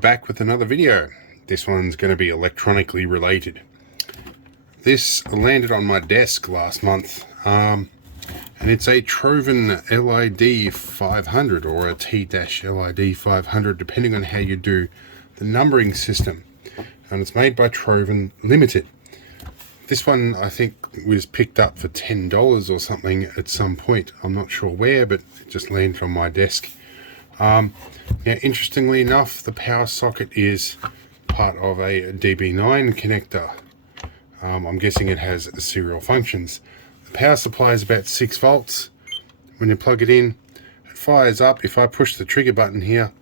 back with another video. This one's going to be electronically related. This landed on my desk last month, and it's a Trovan LID500 or a T-LID500, depending on how you do the numbering system. And it's made by Trovan Limited. This one I think was picked up for $10 or something at some point. I'm not sure where, but it just landed on my desk. Now, interestingly enough, the power socket is part of a DB9 connector. I'm guessing it has serial functions. The power supply is about 6 volts. When you plug it in, it fires up. If I push the trigger button here,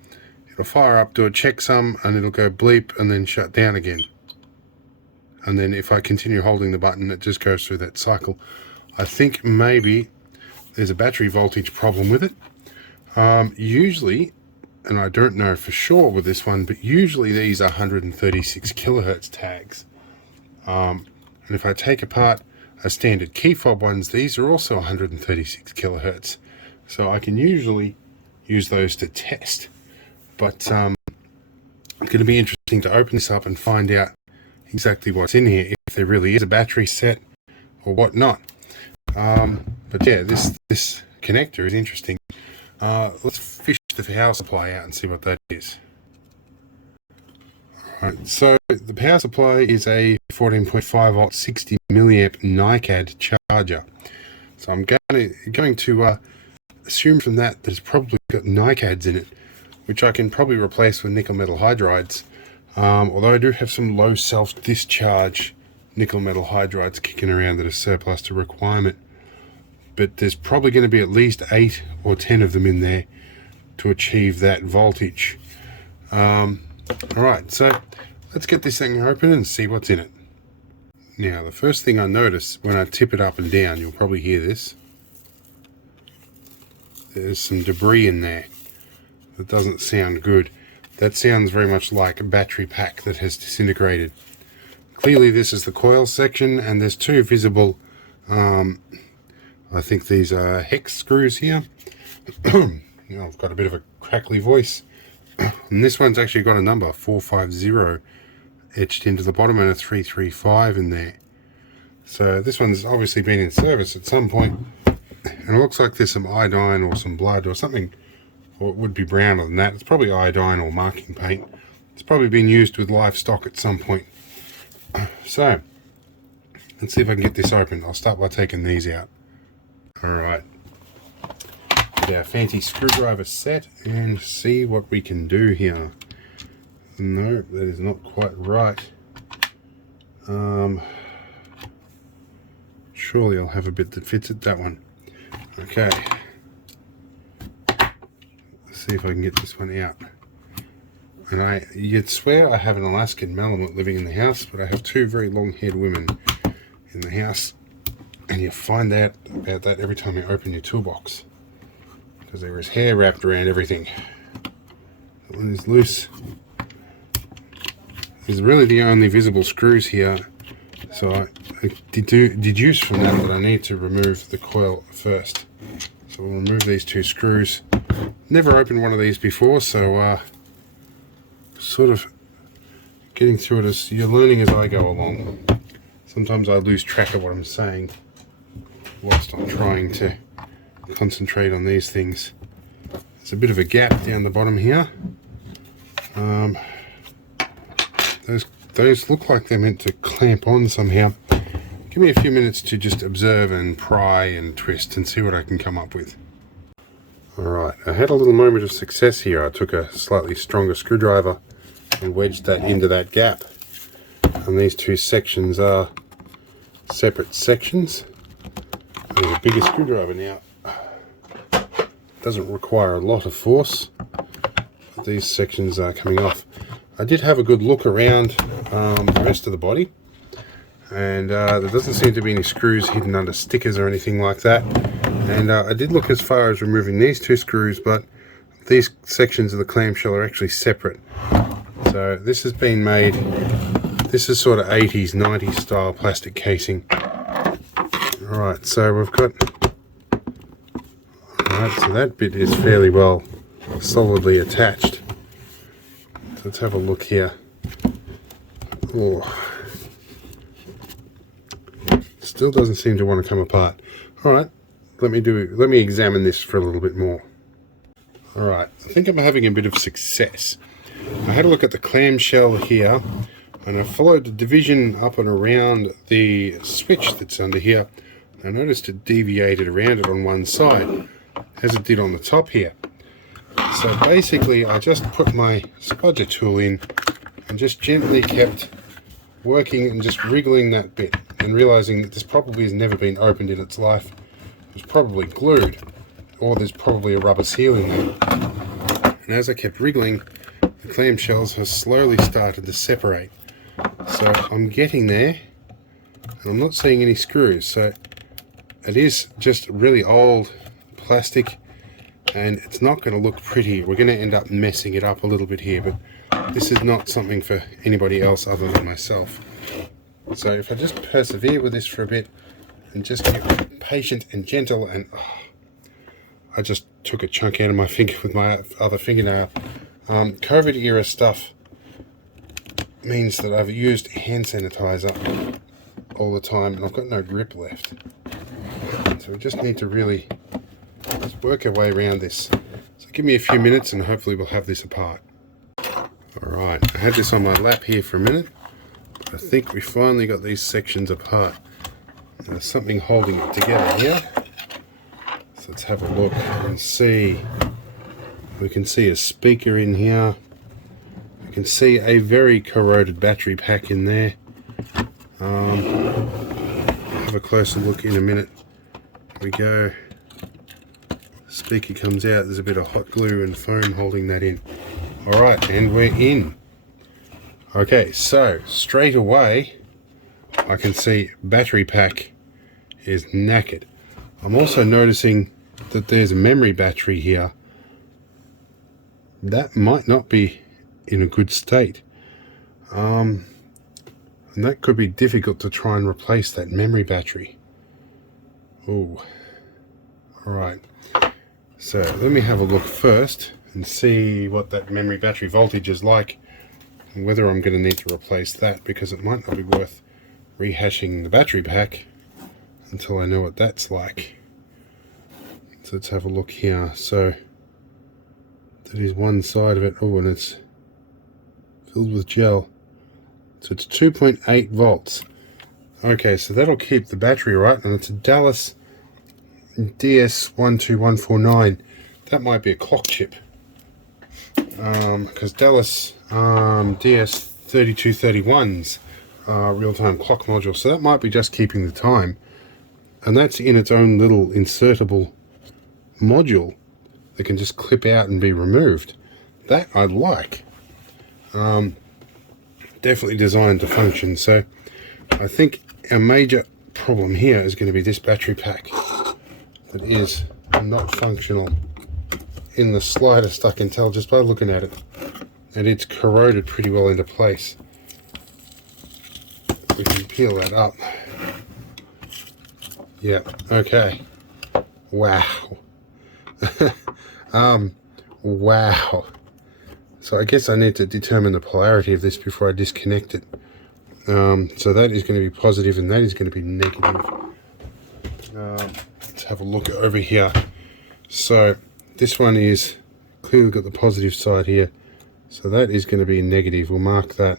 it'll fire up, do a checksum, and it'll go bleep and then shut down again. And then if I continue holding the button, it just goes through that cycle. I think maybe there's a battery voltage problem with it. Usually, and I don't know for sure with this one, but usually these are 136 kilohertz tags. And if I take apart a standard key fob ones, these are also 136 kilohertz. So I can usually use those to test. But it's going to be interesting to open this up and find out exactly what's in here, if there really is a battery set or whatnot. But yeah, this connector is interesting. Let's fish the power supply out and see what that is. Alright, so the power supply is a 14.5 volt 60 milliamp NICAD charger. So I'm going to assume from that it's probably got NICADs in it, which I can probably replace with nickel metal hydrides. Although I do have some low self-discharge nickel metal hydrides kicking around that are surplus to requirement. But there's probably going to be at least 8 or 10 of them in there to achieve that voltage. Alright, so let's get this thing open and see what's in it. Now, the first thing I notice when I tip it up and down, you'll probably hear this. There's some debris in there. That doesn't sound good. That sounds very much like a battery pack that has disintegrated. Clearly this is the coil section, and there's 2 visible I think these are hex screws here. I've got a bit of a crackly voice. And this one's actually got a number, 450, etched into the bottom, and a 335 in there. So this one's obviously been in service at some point. And it looks like there's some iodine or some blood or something, or it would be browner than that. It's probably iodine or marking paint. It's probably been used with livestock at some point. So, let's see if I can get this open. I'll start by taking these out. Alright, get our fancy screwdriver set and see what we can do here. No, that is not quite right. Surely I'll have a bit that fits it, that one. Okay, let's see if I can get this one out. And you'd swear I have an Alaskan Malamute living in the house, but I have 2 very long-haired women in the house. And you find out about that every time you open your toolbox, because there is hair wrapped around everything. That one is loose. There's really the only visible screws here, so I deduce from that I need to remove the coil first. So we'll remove these 2 screws. Never opened one of these before, so sort of getting through it as you're learning as I go along. Sometimes I lose track of what I'm saying whilst I'm trying to concentrate on these things. There's a bit of a gap down the bottom here. Those look like they're meant to clamp on somehow. Give me a few minutes to just observe and pry and twist and see what I can come up with. Alright, I had a little moment of success here. I took a slightly stronger screwdriver and wedged that into that gap. And these 2 sections are separate sections. There's a bigger screwdriver now. Doesn't require a lot of force. These sections are coming off. I did have a good look around the rest of the body, and there doesn't seem to be any screws hidden under stickers or anything like that. And I did look as far as removing these 2 screws, but these sections of the clamshell are actually separate. So this has been made, this is sort of 80s, 90s style plastic casing. Alright, so we've got, alright, so that bit is fairly well solidly attached. So let's have a look here. Oh, still doesn't seem to want to come apart. All right, let me examine this for a little bit more. All right, I think I'm having a bit of success. I had a look at the clamshell here, and I followed the division up and around the switch that's under here. I noticed it deviated around it on one side, as it did on the top here. So basically, I just put my spudger tool in and just gently kept working and just wriggling that bit, and realizing that this probably has never been opened in its life. It was probably glued, or there's probably a rubber seal in there. And as I kept wriggling, the clamshells have slowly started to separate. So I'm getting there, and I'm not seeing any screws. So it is just really old plastic, and it's not going to look pretty. We're going to end up messing it up a little bit here, but this is not something for anybody else other than myself. So if I just persevere with this for a bit and just get patient and gentle, and I just took a chunk out of my finger with my other fingernail. COVID era stuff means that I've used hand sanitizer all the time, and I've got no grip left. So we just need to really just work our way around this. So give me a few minutes and hopefully we'll have this apart. Alright, I had this on my lap here for a minute, but I think we finally got these sections apart. There's something holding it together here. So let's have a look and see. We can see a speaker in here. We can see a very corroded battery pack in there. Have a closer look in a minute. Here we go. Speaker comes out. There's a bit of hot glue and foam holding that in. Alright, and we're in. Okay, so straight away I can see battery pack is knackered. I'm also noticing that there's a memory battery here. That might not be in a good state. And that could be difficult to try and replace that memory battery. Oh, alright. So let me have a look first and see what that memory battery voltage is like, and whether I'm going to need to replace that, because it might not be worth rehashing the battery pack until I know what that's like. So let's have a look here. So that is one side of it. Oh, and it's filled with gel. So it's 2.8 volts. Okay, so that'll keep the battery right, and it's a Dallas DS1214S. That might be a clock chip, because Dallas DS3231's real-time clock module, so that might be just keeping the time, and that's in its own little insertable module that can just clip out and be removed. That I like. Definitely designed to function. So I think our major problem here is going to be this battery pack that is not functional in the slightest. I can tell just by looking at it, and it's corroded pretty well into place. We can peel that up. Yeah, okay. Wow. Wow. So I guess I need to determine the polarity of this before I disconnect it. So that is going to be positive and that is going to be negative. Let's have a look over here. So this one is clearly got the positive side here. So that is going to be a negative. We'll mark that.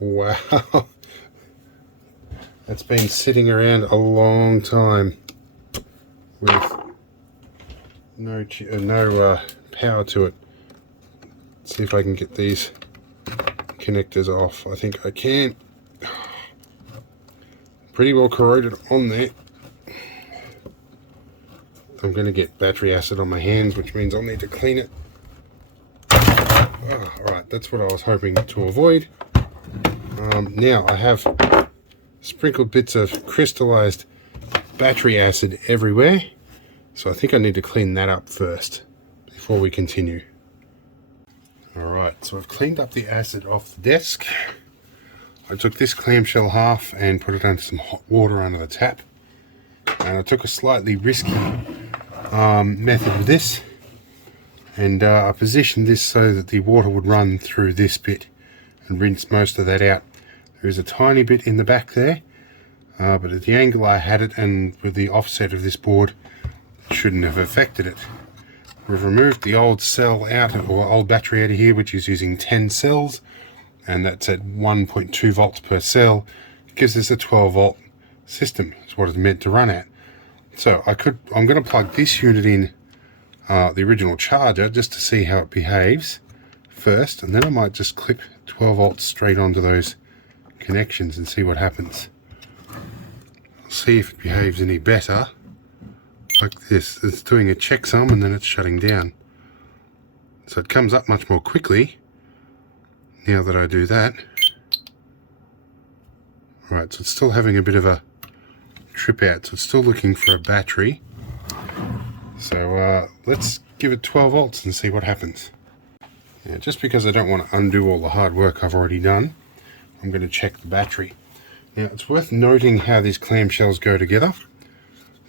Wow. That's been sitting around a long time with no power to it. Let's see if I can get these connectors off. I think I can. Pretty well corroded on there. I'm going to get battery acid on my hands, which means I'll need to clean it. Oh, alright, that's what I was hoping to avoid. Now I have sprinkled bits of crystallized battery acid everywhere, so I think I need to clean that up first before we continue. Alright, so I've cleaned up the acid off the desk. I took this clamshell half and put it under some hot water under the tap, and I took a slightly risky method with this. and I positioned this so that the water would run through this bit and rinse most of that out. There is a tiny bit in the back there, but at the angle I had it and with the offset of this board, it shouldn't have affected it. We've removed the old cell out, or old battery out of here, which is using 10 cells, and that's at 1.2 volts per cell. It gives us a 12 volt system. It's what it's meant to run at. So I'm going to plug this unit in the original charger just to see how it behaves first, and then I might just clip 12 volts straight onto those connections and see what happens. I'll see if it behaves any better. Like this, it's doing a checksum and then it's shutting down. So it comes up much more quickly now that I do that. Alright, so it's still having a bit of a trip out, so it's still looking for a battery. So let's give it 12 volts and see what happens. Yeah, just because I don't want to undo all the hard work I've already done, I'm going to check the battery. Now it's worth noting how these clamshells go together.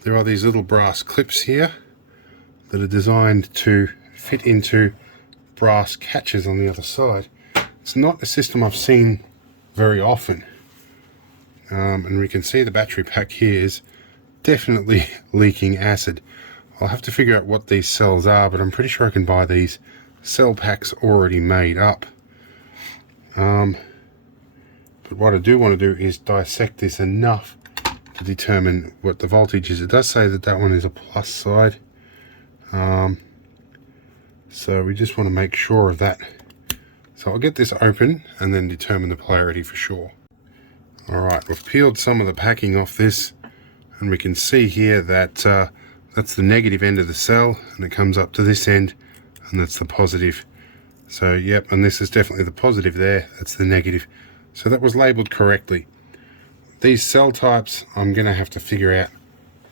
There are these little brass clips here that are designed to fit into brass catches on the other side. It's not a system I've seen very often. And we can see the battery pack here is definitely leaking acid. I'll have to figure out what these cells are, but I'm pretty sure I can buy these cell packs already made up. But what I do want to do is dissect this enough to determine what the voltage is. It does say that that one is a plus side, so we just want to make sure of that. So I'll get this open and then determine the polarity for sure. Alright, we've peeled some of the packing off this, and we can see here that that's the negative end of the cell, and it comes up to this end, and that's the positive. So yep, and this is definitely the positive there, that's the negative. So that was labeled correctly. These cell types, I'm going to have to figure out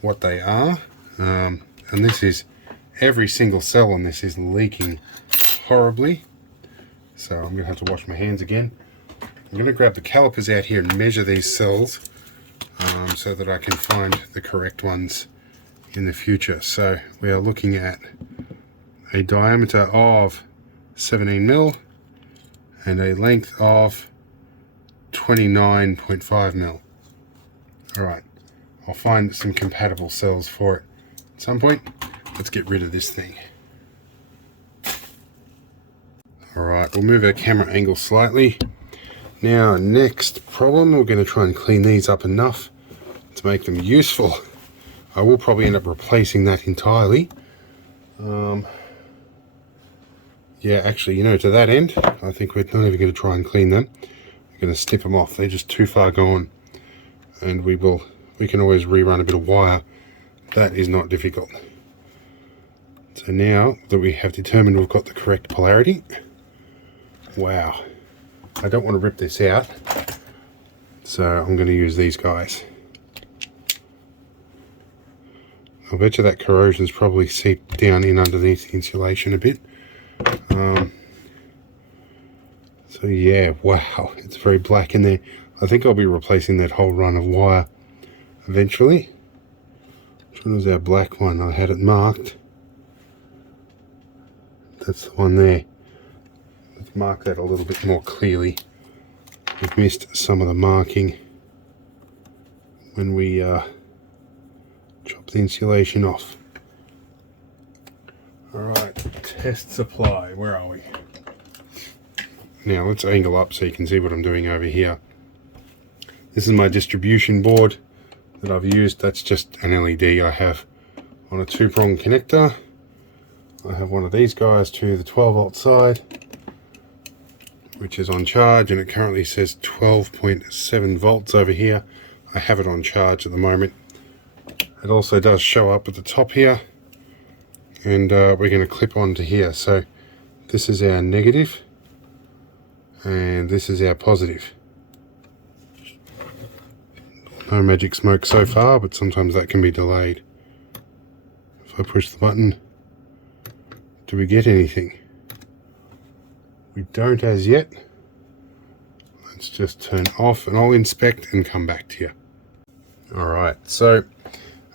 what they are. And this is, every single cell on this is leaking horribly. So I'm going to have to wash my hands again. I'm going to grab the calipers out here and measure these cells so that I can find the correct ones in the future. So we are looking at a diameter of 17 mil and a length of 29.5 mil. Alright, I'll find some compatible cells for it at some point. Let's get rid of this thing. Alright, we'll move our camera angle slightly. Now, next problem, we're going to try and clean these up enough to make them useful. I will probably end up replacing that entirely. Yeah, actually, you know, to that end, I think we're not even going to try and clean them. We're going to snip them off. They're just too far gone. And we can always rerun a bit of wire. That is not difficult. So now that we have determined we've got the correct polarity, wow, I don't want to rip this out, so I'm going to use these guys. I bet you that corrosion's probably seeped down in underneath the insulation a bit. So yeah, wow, it's very black in there. I think I'll be replacing that whole run of wire eventually. Which one was our black one? I had it marked. That's the one there. Let's mark that a little bit more clearly. We've missed some of the marking when we chop the insulation off. Alright, test supply, where are we? Now let's angle up so you can see what I'm doing over here. This is my distribution board that I've used. That's just an LED I have on a 2-prong connector. I have one of these guys to the 12 volt side, which is on charge, and it currently says 12.7 volts over here. I have it on charge at the moment. It also does show up at the top here, and we're going to clip onto here. So this is our negative and this is our positive. No magic smoke so far, but sometimes that can be delayed. If I push the button, do we get anything? We don't as yet. Let's just turn off and I'll inspect and come back to you. Alright, so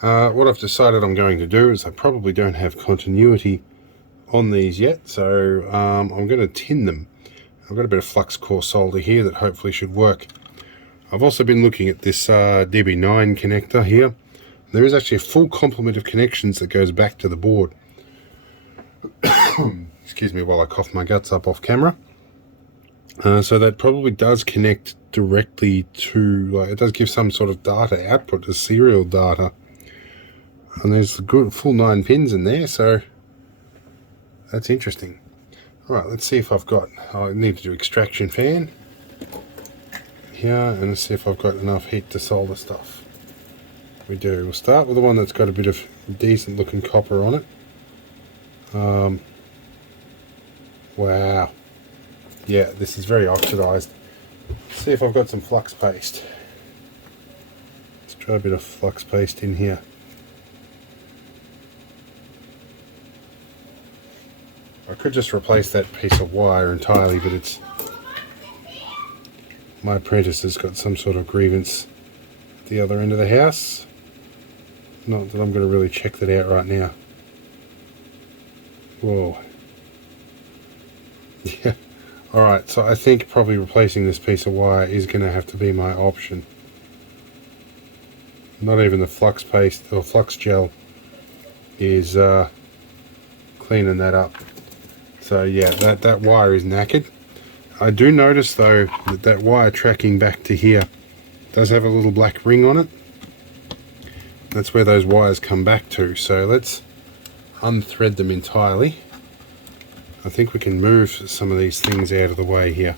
what I've decided I'm going to do is I probably don't have continuity on these yet, so I'm going to tin them. I've got a bit of flux core solder here that hopefully should work. I've also been looking at this DB9 connector here. There is actually a full complement of connections that goes back to the board. Excuse me while I cough my guts up off camera. So that probably does connect directly to, like, it does give some sort of data output as serial data. And there's a good full 9 pins in there, so that's interesting. Alright, let's see if I've got, I need to do extraction fan here, and let's see if I've got enough heat to solder stuff. We do. We'll start with the one that's got a bit of decent looking copper on it. Wow. Yeah, this is very oxidized. Let's see if I've got some flux paste. Let's try a bit of flux paste in here. I could just replace that piece of wire entirely, but it's, my apprentice has got some sort of grievance at the other end of the house. Not that I'm going to really check that out right now. Whoa. Yeah. Alright, so I think probably replacing this piece of wire is going to have to be my option. Not even the flux paste or flux gel is cleaning that up. So yeah, that wire is knackered. I do notice though that wire tracking back to here does have a little black ring on it. That's where those wires come back to. So let's unthread them entirely. I think we can move some of these things out of the way here.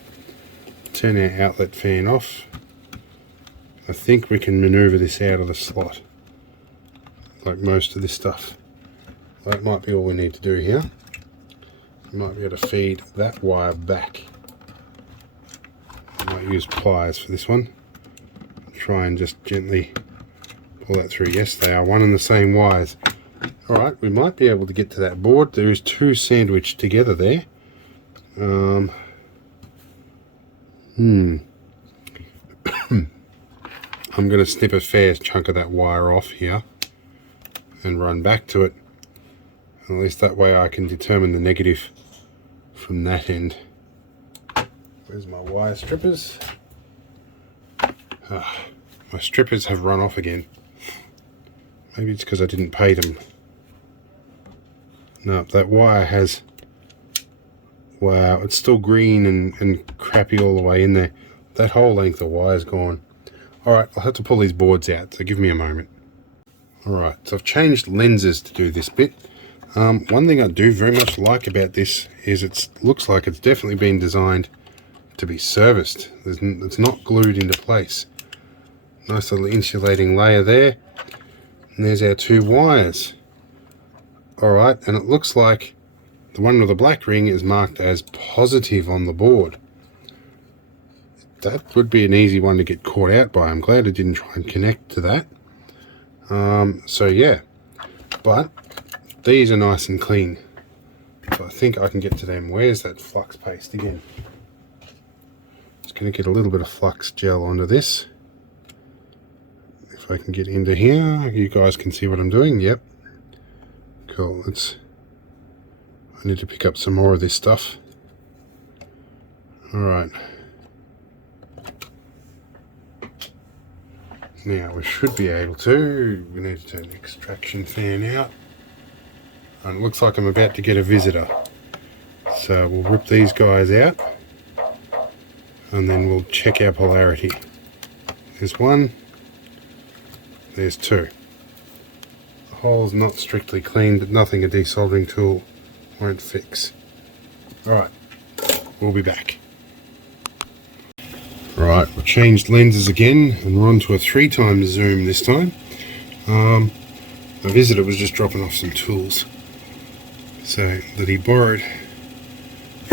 Turn our outlet fan off. I think we can maneuver this out of the slot, like most of this stuff. That might be all we need to do here. We might be able to feed that wire back. I might use pliers for this one. Try and just gently pull that through. Yes, they are one and the same wires. Alright, we might be able to get to that board. There is two sandwiched together there. I'm going to snip a fair chunk of that wire off here and run back to it. At least that way I can determine the negative from that end. Where's my wire strippers? My strippers have run off again. Maybe it's because I didn't pay them. No, that wire has... Wow, it's still green and crappy all the way in there. That whole length of wire is gone. Alright, I'll have to pull these boards out, so give me a moment. Alright, so I've changed lenses to do this bit. One thing I do very much like about this is it looks like it's definitely been designed to be serviced. It's not glued into place. Nice little insulating layer there. And there's our two wires. Alright, and it looks like the one with the black ring is marked as positive on the board. That would be an easy one to get caught out by. I'm glad I didn't try and connect to that. So yeah, but these are nice and clean. So I think I can get to them. Where's that flux paste again? Just going to get a little bit of flux gel onto this. If I can get into here, you guys can see what I'm doing. Yep. Cool. I need to pick up some more of this stuff. Alright. Now we should be able to. We need to turn the extraction fan out. And it looks like I'm about to get a visitor. So we'll rip these guys out. And then we'll check our polarity. There's one. There's two. The hole's not strictly clean, but nothing a desoldering tool won't fix. Alright, we'll be back. Right, we've changed lenses again and we're on to a 3x zoom this time. My visitor was just dropping off some tools so that he borrowed.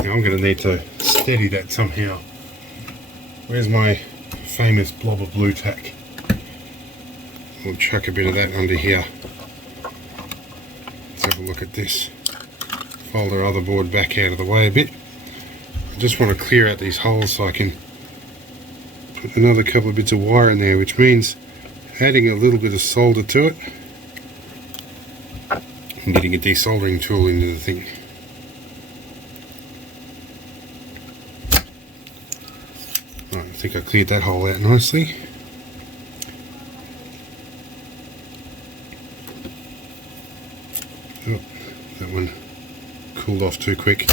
Now I'm going to need to steady that somehow. Where's my famous blob of blue tack? We'll chuck a bit of that under here. Let's have a look at this. Fold our other board back out of the way a bit. I just want to clear out these holes so I can put another couple of bits of wire in there, which means adding a little bit of solder to it and getting a desoldering tool into the thing. Right, I think I cleared that hole out nicely. Oh, that one cooled off too quick.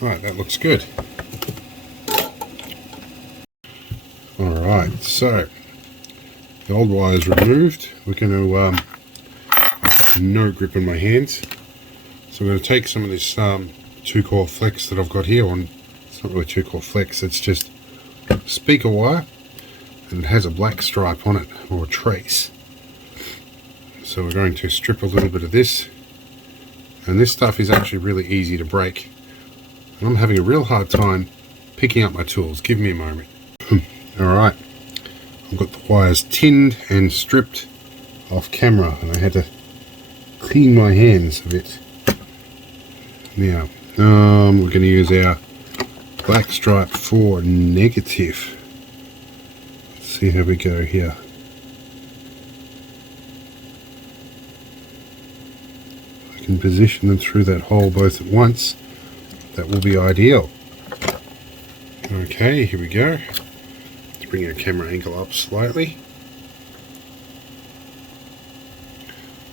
Right, that looks good. Alright, so the old wire is removed. We're going to no grip in my hands. So we're going to take some of this 2-core flex that I've got here on. It's not really 2-core flex, it's just speaker wire, and it has a black stripe on it, or a trace. So we're going to strip a little bit of this, and this stuff is actually really easy to break. And I'm having a real hard time picking up my tools. Give me a moment. Alright, I've got the wires tinned and stripped off camera, and I had to clean my hands a bit. Now, we're going to use our black stripe for negative. Let's see how we go here. I can position them through that hole both at once. That will be ideal. Okay, here we go. Let's bring our camera angle up slightly.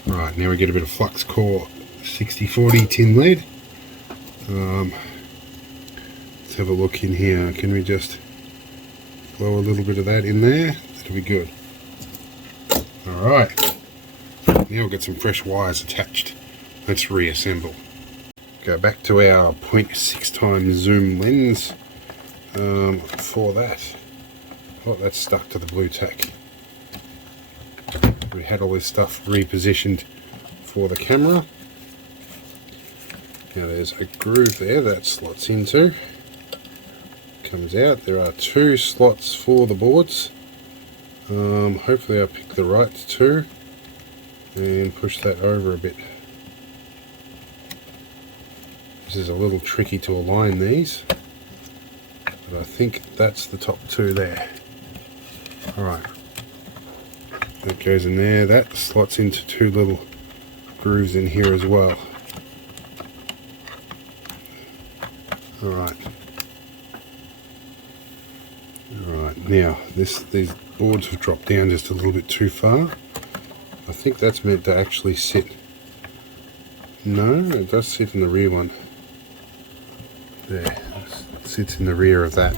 Right, now we get a bit of flux core 6040 tin lead. Let's have a look in here. Can we just blow a little bit of that in there? That'll be good. Alright, now we've got some fresh wires attached. Let's reassemble. Go back to our 0.6 times zoom lens for that. Oh, that's stuck to the blue tack. We had all this stuff repositioned for the camera. Now there's a groove there that slots into. Comes out. There are 2 slots for the boards. Hopefully I pick the right 2 and push that over a bit. This is a little tricky to align these, but I think that's the top 2 there. Alright, that goes in there. That slots into 2 little grooves in here as well. Alright. Alright, now these boards have dropped down just a little bit too far. I think that's meant to actually sit. No, it does sit in the rear one. There, it sits in the rear of that.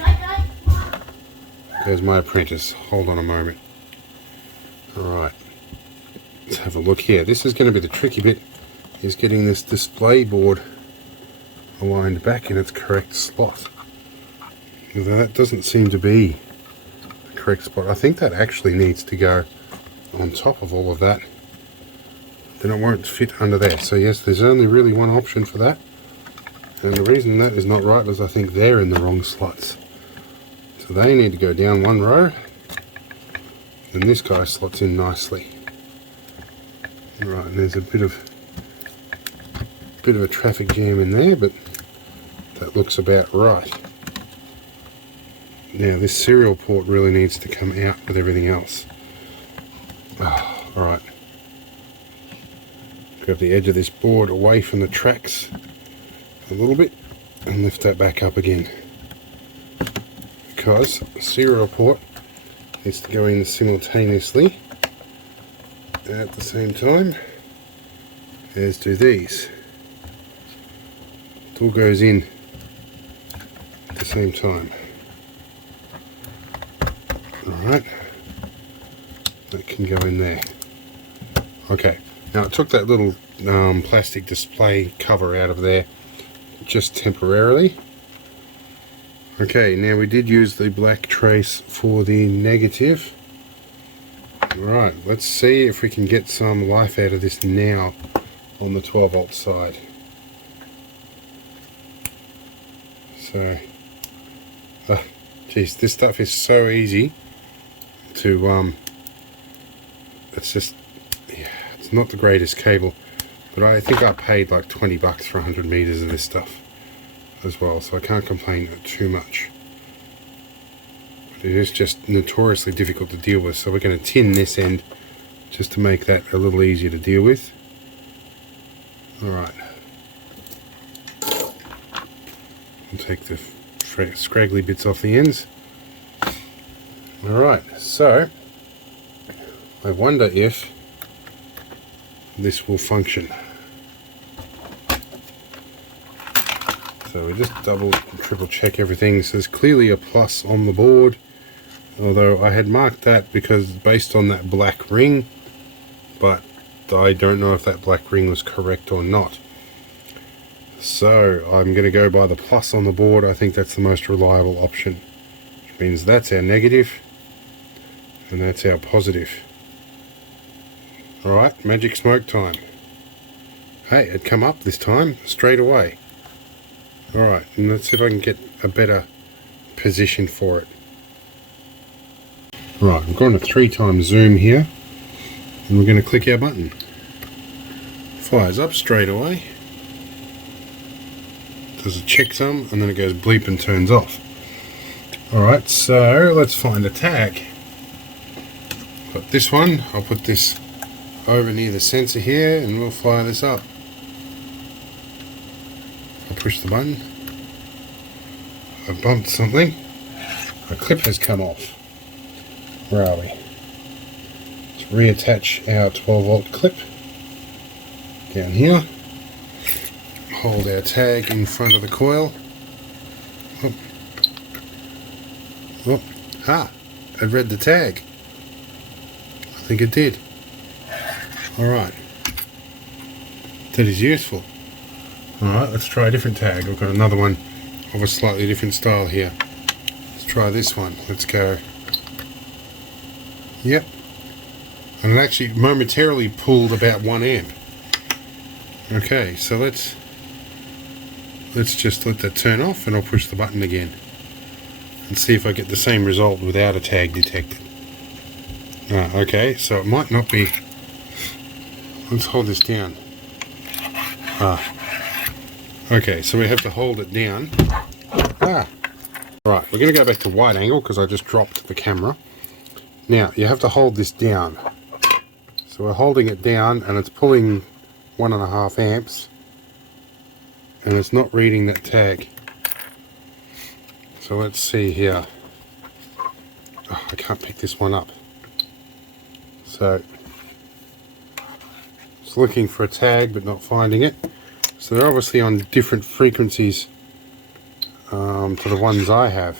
There's my apprentice. Hold on a moment. Alright, let's have a look here. This is going to be the tricky bit, is getting this display board aligned back in its correct slot. Although that doesn't seem to be the correct spot. I think that actually needs to go on top of all of that. Then it won't fit under there. So yes, there's only really one option for that. And the reason that is not right is I think they're in the wrong slots. So they need to go down 1 row. And this guy slots in nicely. Right, and there's a bit of a traffic jam in there, but that looks about right. Now this serial port really needs to come out with everything else. Oh, alright. Grab the edge of this board away from the tracks a little bit and lift that back up again. Because the serial port needs to go in simultaneously at the same time as do these. It all goes in at the same time. Alright, that can go in there. Okay, now I took that little plastic display cover out of there just temporarily. Okay, now we did use the black trace for the negative. Right, let's see if we can get some life out of this now on the 12 volt side. So, geez, this stuff is so easy to, it's just, yeah, it's not the greatest cable, but I think I paid like 20 bucks for 100 meters of this stuff as well, so I can't complain too much. But it is just notoriously difficult to deal with, so we're going to tin this end just to make that a little easier to deal with. Alright. I'll take the scraggly bits off the ends. Alright, so I wonder if this will function. So we just double and triple check everything. So there's clearly a plus on the board, although I had marked that because based on that black ring, but I don't know if that black ring was correct or not. So I'm going to go by the plus on the board. I think that's the most reliable option, which means that's our negative and that's our positive. Alright, magic smoke time. Hey, it come up this time straight away. Alright, and let's see if I can get a better position for it. Right, I'm going to 3x zoom here, and we're going to click our button. Fires up straight away. Does a checksum, and then it goes bleep and turns off. Alright, so let's find a tag. Got this one. I'll put this over near the sensor here, and we'll fire this up. I'll push the button. I've bumped something. A clip has come off. Where are we? Let's reattach our 12-volt clip down here. Hold our tag in front of the coil. Oh. Oh. Ah, it read the tag. I think it did. Alright. That is useful. Alright, let's try a different tag. We've got another one of a slightly different style here. Let's try this one. Let's go. Yep. And it actually momentarily pulled about 1 amp. Okay, so let's just let that turn off, and I'll push the button again and see if I get the same result without a tag detected. Okay, so it might not be. Let's hold this down. Okay, so we have to hold it down. Right, we're going to go back to wide angle because I just dropped the camera. Now, you have to hold this down. So we're holding it down, and it's pulling 1.5 amps, and it's not reading that tag. So let's see here. Oh, I can't pick this one up. So it's looking for a tag but not finding it. So they're obviously on different frequencies to the ones I have.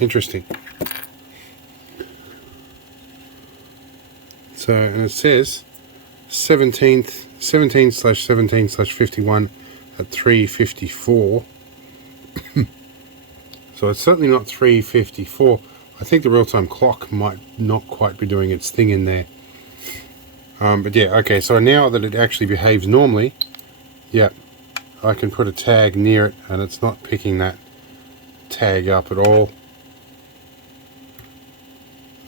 Interesting. So, and it says 17/17/51 at 3:54. So it's certainly not 3:54. I think the real-time clock might not quite be doing its thing in there. But yeah, okay, so now that it actually behaves normally, yeah, I can put a tag near it and it's not picking that tag up at all.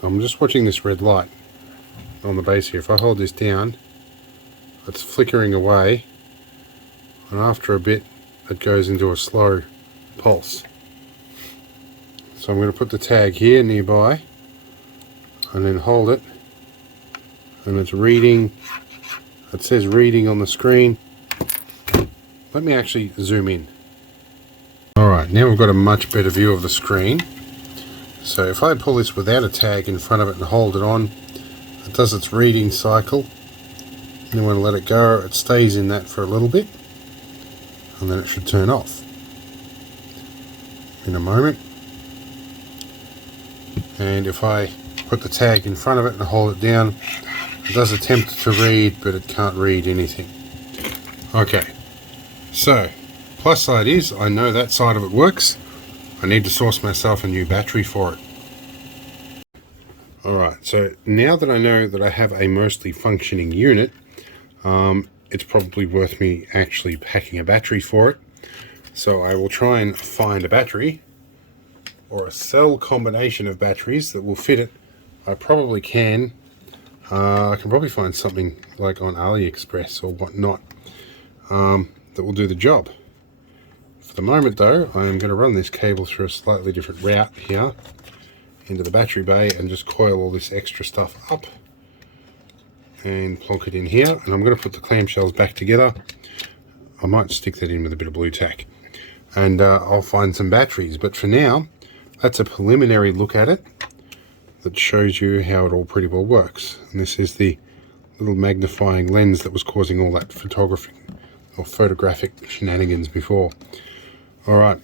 I'm just watching this red light on the base here. If I hold this down, it's flickering away, and after a bit it goes into a slow pulse. So I'm going to put the tag here nearby and then hold it, and it's reading. It says reading on the screen. Let me actually zoom in. Alright, now we've got a much better view of the screen. So if I pull this without a tag in front of it and hold it on, it does its reading cycle. And then when I let it go, it stays in that for a little bit, and then it should turn off in a moment. And if I put the tag in front of it and hold it down, it does attempt to read, but it can't read anything. Okay, so plus side is I know that side of it works. I need to source myself a new battery for it. Alright, so now that I know that I have a mostly functioning unit, it's probably worth me actually packing a battery for it. So I will try and find a battery or a cell combination of batteries that will fit it. I probably can. I can probably find something like on AliExpress or whatnot that will do the job. For the moment though, I am going to run this cable through a slightly different route here into the battery bay and just coil all this extra stuff up and plonk it in here, and I'm going to put the clamshells back together. I might stick that in with a bit of blue tack. and I'll find some batteries. But for now, that's a preliminary look at it that shows you how it all pretty well works. And this is the little magnifying lens that was causing all that photography or photographic shenanigans before. All right,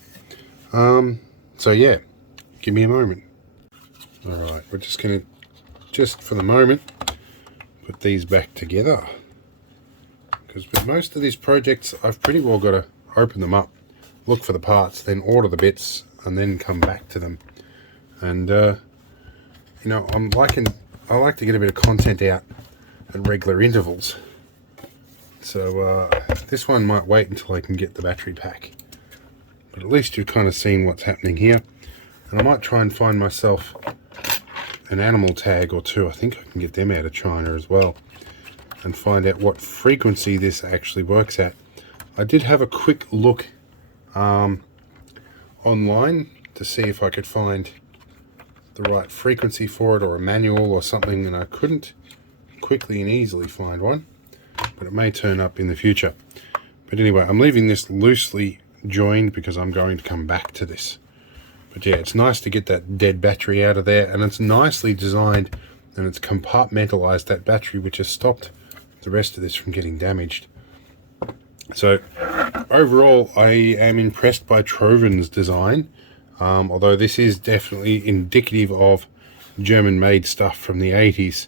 so yeah, give me a moment. All right, we're just gonna, just for the moment, put these back together, because with most of these projects I've pretty well got to open them up, look for the parts, then order the bits, and then come back to them. And you know, I like to get a bit of content out at regular intervals, so this one might wait until I can get the battery pack, but at least you've kind of seen what's happening here. And I might try and find myself an animal tag or two. I think I can get them out of China as well, and find out what frequency this actually works at. I did have a quick look online to see if I could find the right frequency for it, or a manual or something, and I couldn't quickly and easily find one, but it may turn up in the future. But anyway, I'm leaving this loosely joined because I'm going to come back to this. But yeah, it's nice to get that dead battery out of there, and it's nicely designed, and it's compartmentalized that battery, which has stopped the rest of this from getting damaged. So overall, I am impressed by Trovan's design, although this is definitely indicative of German-made stuff from the 80s.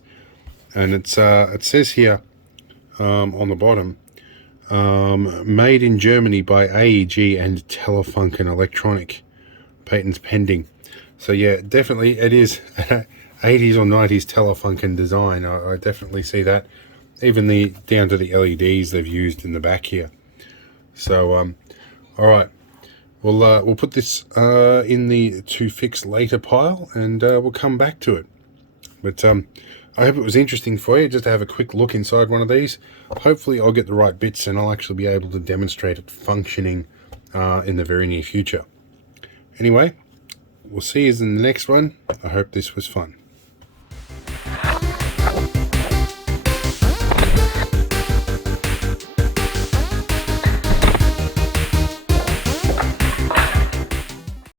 And it's it says here on the bottom, made in Germany by AEG and Telefunken Electronic, patents pending. So yeah, definitely it is 80s or 90s Telefunken design. I definitely see that, even the down to the LEDs they've used in the back here. So all right, we'll put this in the to fix later pile, and we'll come back to it. But I hope it was interesting for you just to have a quick look inside one of these. Hopefully I'll get the right bits and I'll actually be able to demonstrate it functioning in the very near future. Anyway, we'll see you in the next one. I hope this was fun.